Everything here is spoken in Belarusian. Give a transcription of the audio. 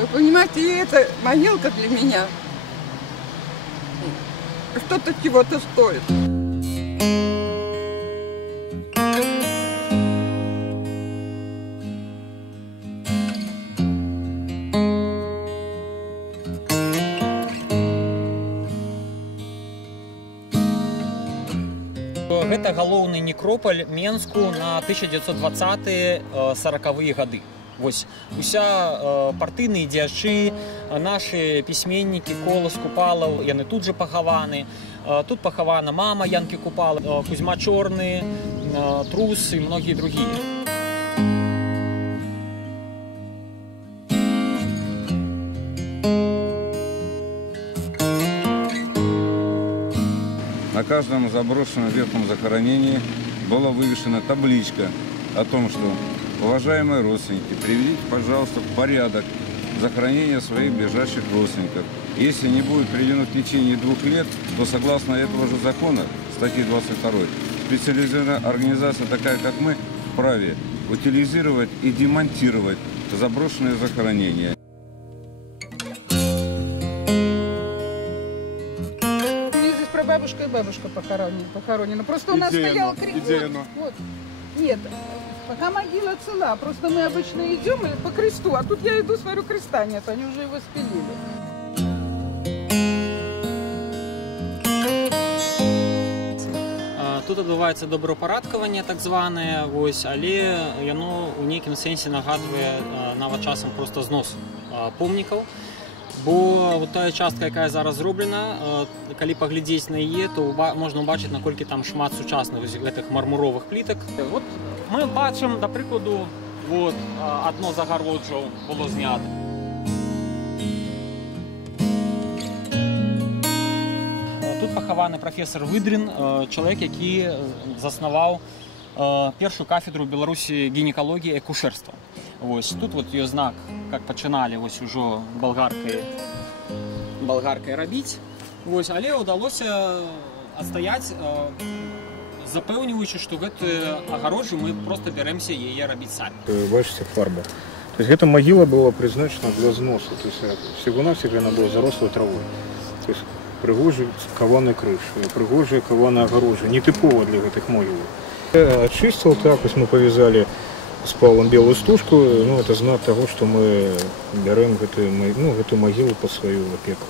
Вы понимаете, и эта могилка для меня что-то чего-то стоит. Гэта галоўны некропаль Менску на 1920-40-е гады. Вось уся партыйныя дзеячы, нашы пісьменнікі, Колас, Купалаў, яны тут жа пахаваны. Тут пахавана мама Янкі Купала, Кузьма Чорны, Трус і многія другія. На каждом заброшенном верхнем захоронении была вывешена табличка о том, что уважаемые родственники, приведите, пожалуйста, в порядок захоронения своих ближайших родственников. Если не будет приведено в течение 2 лет, то согласно этого же закона, статьи 22, специализированная организация, такая как мы, вправе утилизировать и демонтировать заброшенные захоронения. Бабушка и бабушка похоронена. Просто у нас стоял крик. Вот. Нет, пока могила цела. Просто мы обычно идем по кресту, а тут я иду, смотрю, креста нет, они уже его спилили. Тут адбываецца добраўпарадкаванне так званае, але яно ў нейкім сэнсе нагадвае нават часам проста знос помнікаў. Бо тая частка, якая зараз зроблена, калі паглядзець на яе, то можна ўбачыць, наколькі там шмат сучасных гэтых мармуровых плітак. Вот мы бачым, да прыкладу, вот адно з агароджаў было знята. Тут пахаваны прафесор Выдрин, чалавек, які заснаваў першую кафедру Беларусі гінекалогіі і акушэрства. Вось тут вот ее знак, как пачыналі вось ужо балгаркай рабіць. Вось, але ўдалося адстаяць, запэўніваючы, што гэтую агароджу мы просто бярэмся яе рабіць самі. Бачыце, фарба. То есть эта могила была призначена для сноса. То есть всего-навсего она была зарослой травой. То есть пригожий кованый крыш, пригожая кованая огорожа. Нетипово для этих могил. Очистил так, то есть мы повязали с Павлом белую стужку, это знак того, что мы берем эту могилу под свою опеку.